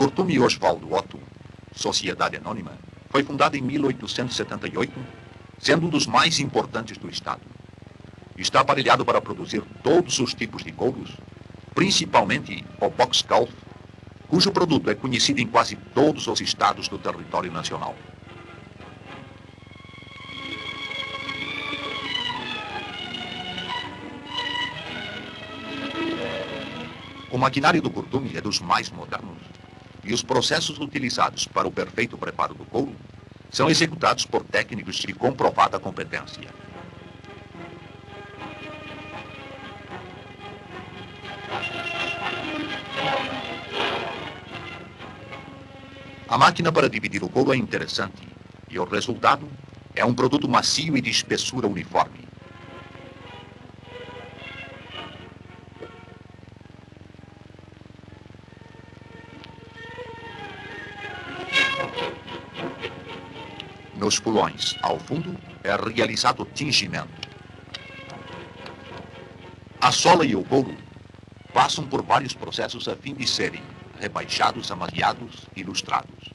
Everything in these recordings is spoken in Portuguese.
Curtume Oswaldo Otto, Sociedade Anônima, foi fundada em 1878, sendo um dos mais importantes do Estado. Está aparelhado para produzir todos os tipos de couros, principalmente o box calf, cujo produto é conhecido em quase todos os estados do território nacional. O maquinário do curtume é dos mais modernos e os processos utilizados para o perfeito preparo do couro são executados por técnicos de comprovada competência. A máquina para dividir o couro é interessante e o resultado é um produto macio e de espessura uniforme. Nos pulões, ao fundo, é realizado o tingimento. A sola e o couro passam por vários processos a fim de serem rebaixados, amalhados e lustrados.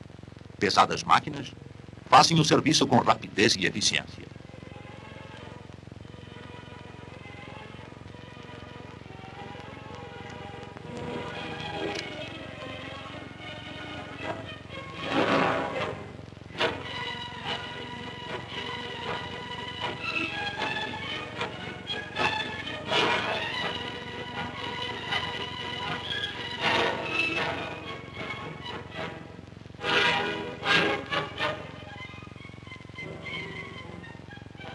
Pesadas máquinas fazem o serviço com rapidez e eficiência.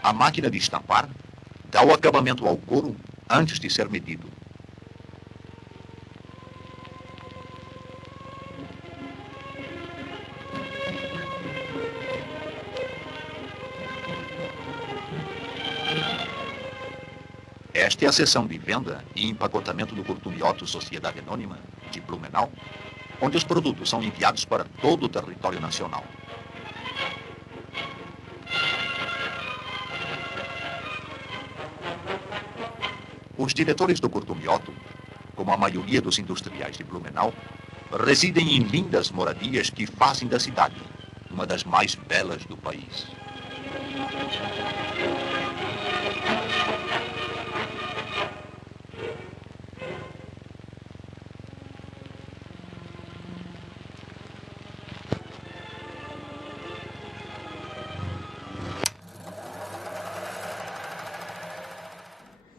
A máquina de estampar dá o acabamento ao couro antes de ser medido. Esta é a seção de venda e empacotamento do Curtume Otto Sociedade Anônima de Blumenau, onde os produtos são enviados para todo o território nacional. Os diretores do Curtume Otto, como a maioria dos industriais de Blumenau, residem em lindas moradias que fazem da cidade uma das mais belas do país.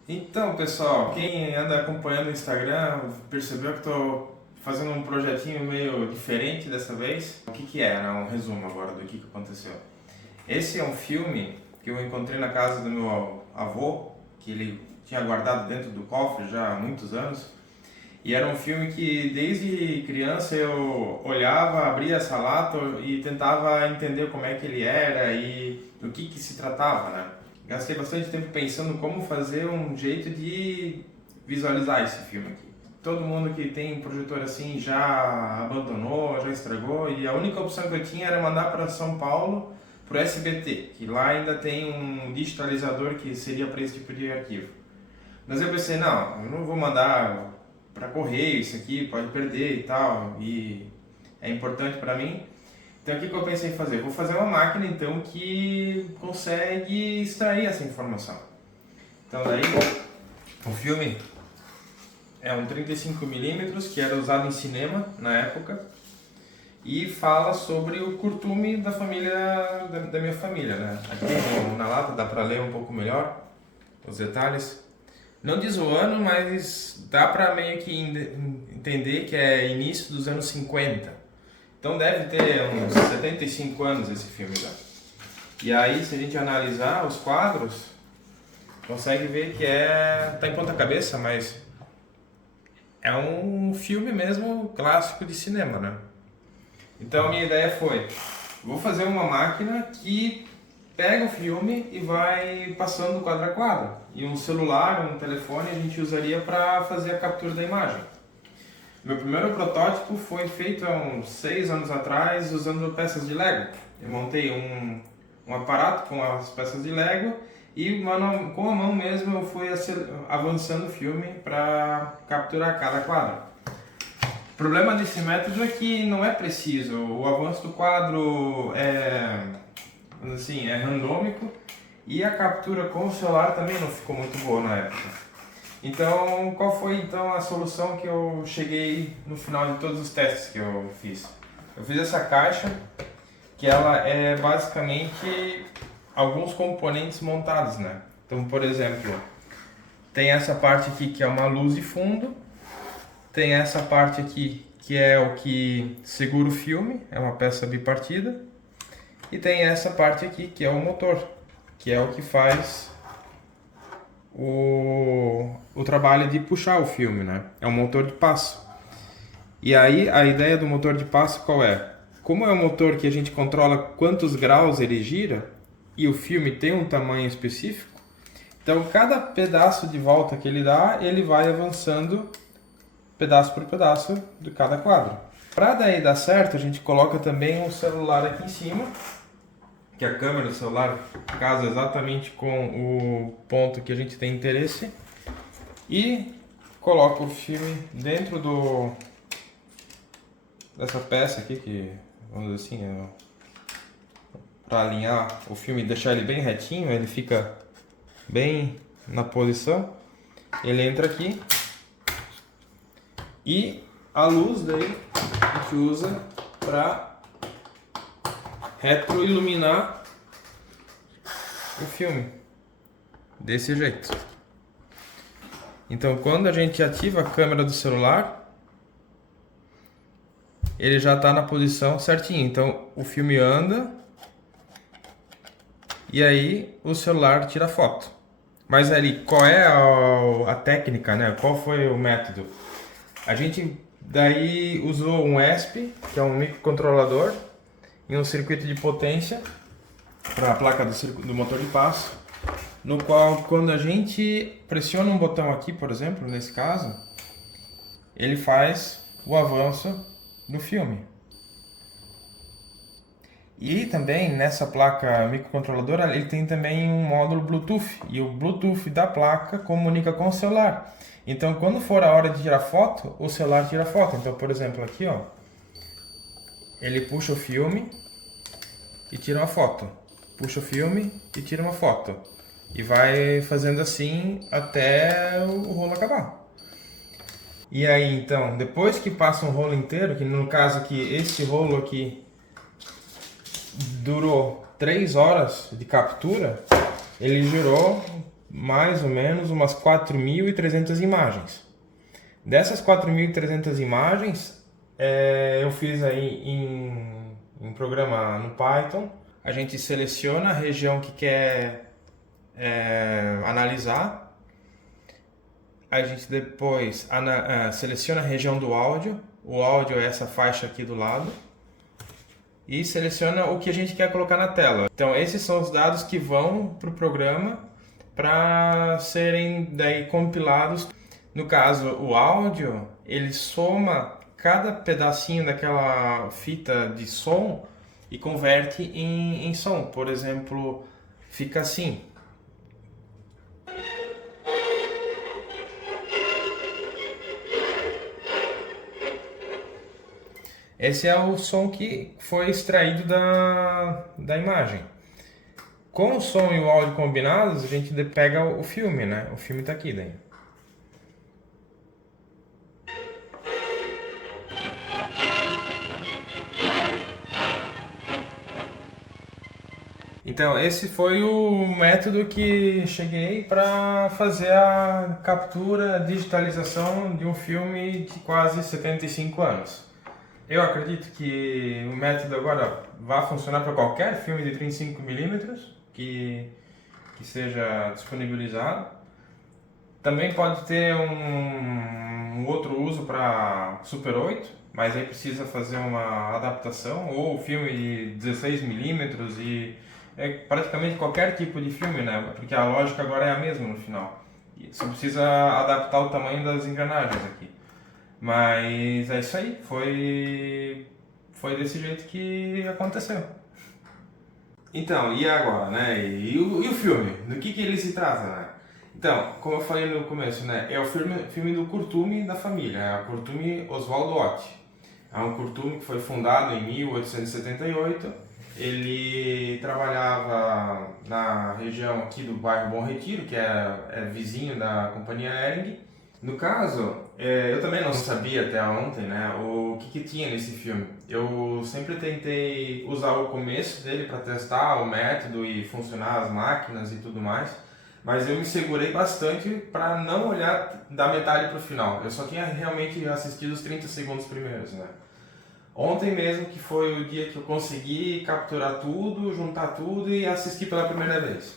Então, pessoal, quem anda acompanhando o Instagram percebeu que estou fazendo um projetinho meio diferente dessa vez. O que que é, né? Um resumo agora do que aconteceu. Esse é um filme que eu encontrei na casa do meu avô, que ele tinha guardado dentro do cofre já há muitos anos. E era um filme que desde criança eu olhava, abria essa lata e tentava entender como é que ele era e do que se tratava, né? Gastei bastante tempo pensando como fazer um jeito de visualizar esse filme aqui. Todo mundo que tem projetor assim já abandonou, já estragou, e a única opção que eu tinha era mandar para São Paulo, para o SBT, que lá ainda tem um digitalizador que seria para esse tipo de arquivo. Mas eu pensei, não, eu não vou mandar para correio isso aqui, pode perder e tal, e é importante para mim. Então o que eu pensei em fazer? Vou fazer uma máquina então que consegue extrair essa informação. Então daí o filme é um 35mm que era usado em cinema na época e fala sobre o curtume da família da minha família, né? Aqui na lata dá para ler um pouco melhor os detalhes. Não diz o ano, mas dá para meio que entender que é início dos anos 50. Então deve ter uns 75 anos esse filme já. E aí, se a gente analisar os quadros, consegue ver que tá em ponta cabeça, mas é um filme mesmo clássico de cinema, né? Então a minha ideia foi, vou fazer uma máquina que pega o filme e vai passando quadro a quadro. E um celular, um telefone a gente usaria para fazer a captura da imagem. Meu primeiro protótipo foi feito há uns 6 anos atrás usando peças de Lego. Eu montei um aparato com as peças de Lego e com a mão mesmo eu fui avançando o filme para capturar cada quadro. O problema desse método é que não é preciso. O avanço do quadro assim, é randômico e a captura com o celular também não ficou muito boa na época. Então, qual foi então a solução que eu cheguei no final de todos os testes que eu fiz? Eu fiz essa caixa, que ela é basicamente alguns componentes montados, né? Então, por exemplo, tem essa parte aqui que é uma luz de fundo, tem essa parte aqui que é o que segura o filme, é uma peça bipartida, e tem essa parte aqui que é o motor, que é o que faz o trabalho de puxar o filme, né? É um motor de passo. E aí a ideia do motor de passo qual é? Como é um motor que a gente controla quantos graus ele gira e o filme tem um tamanho específico, então cada pedaço de volta que ele dá, ele vai avançando pedaço por pedaço de cada quadro. Para daí dar certo, a gente coloca também um celular aqui em cima, que a câmera do celular casa exatamente com o ponto que a gente tem interesse, e coloca o filme dentro dessa peça aqui, que vamos dizer assim, para alinhar o filme e deixar ele bem retinho, ele fica bem na posição. Ele entra aqui e a luz daí a gente usa para retroiluminar o filme desse jeito. Então, quando a gente ativa a câmera do celular, ele já está na posição certinha. Então, o filme anda e aí o celular tira foto. Mas ali, qual é a técnica, né? Qual foi o método? A gente daí usou um ESP, que é um microcontrolador, e um circuito de potência para a placa do motor de passo, no qual quando a gente pressiona um botão aqui, por exemplo, nesse caso, ele faz o avanço do filme. E também nessa placa microcontroladora ele tem também um módulo Bluetooth, e o Bluetooth da placa comunica com o celular. Então quando for a hora de tirar foto, o celular tira foto. Então, por exemplo, aqui ó, ele puxa o filme e tira uma foto. Puxa o filme e tira uma foto. E vai fazendo assim até o rolo acabar. E aí então, depois que passa um rolo inteiro, que no caso aqui, esse rolo aqui durou 3 horas de captura, ele gerou mais ou menos umas 4.300 imagens. Dessas 4.300 imagens, eu fiz aí em programa no Python. A gente seleciona a região que quer analisar. A gente depois seleciona a região do áudio. O áudio é essa faixa aqui do lado. E seleciona o que a gente quer colocar na tela. Então esses são os dados que vão para o programa para serem daí compilados. No caso, o áudio, ele soma cada pedacinho daquela fita de som e converte em som. Por exemplo, fica assim. Esse é o som que foi extraído da imagem. Com o som e o áudio combinados, a gente pega o filme, né? O filme está aqui daí. Então, esse foi o método que cheguei para fazer a captura, digitalização de um filme de quase 75 anos. Eu acredito que o método agora vai funcionar para qualquer filme de 35mm que seja disponibilizado. Também pode ter um outro uso para Super 8, mas aí precisa fazer uma adaptação, ou filme de 16mm e praticamente qualquer tipo de filme, né? Porque a lógica agora é a mesma no final. Só precisa adaptar o tamanho das engrenagens aqui. Mas é isso aí, foi desse jeito que aconteceu. Então, e agora, né? E o filme? Do que ele se trata, né? Então, como eu falei no começo, né, é o filme do Curtume da família, é o Curtume Oswaldo Otti. É um curtume que foi fundado em 1878. Ele trabalhava na região aqui do bairro Bom Retiro, que é vizinho da Companhia Hering. No caso, eu também não sabia até ontem, né, o que tinha nesse filme. Eu sempre tentei usar o começo dele para testar o método e funcionar as máquinas e tudo mais, mas eu me segurei bastante para não olhar da metade para o final. Eu só tinha realmente assistido os 30 segundos primeiros, né. Ontem mesmo que foi o dia que eu consegui capturar tudo, juntar tudo e assistir pela primeira vez.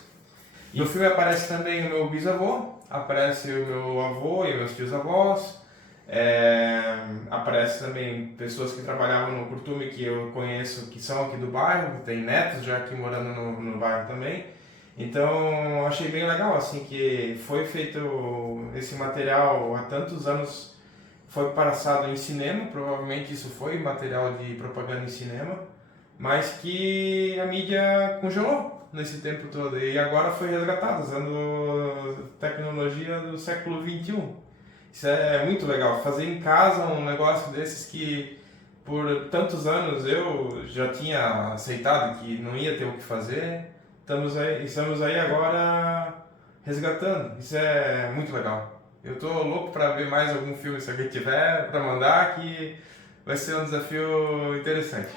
E no filme aparece também o meu bisavô, aparece o meu avô e meus tios-avós, aparece também pessoas que trabalhavam no Curtume que eu conheço, que são aqui do bairro, tem netos já aqui morando no bairro também. Então achei bem legal assim que foi feito esse material há tantos anos, foi passado em cinema, provavelmente isso foi material de propaganda em cinema, mas que a mídia congelou nesse tempo todo e agora foi resgatado usando tecnologia do século XXI. Isso é muito legal, fazer em casa um negócio desses que por tantos anos eu já tinha aceitado que não ia ter o que fazer, estamos aí agora resgatando. Isso é muito legal. Eu tô louco para ver mais algum filme se alguém tiver para mandar, que vai ser um desafio interessante.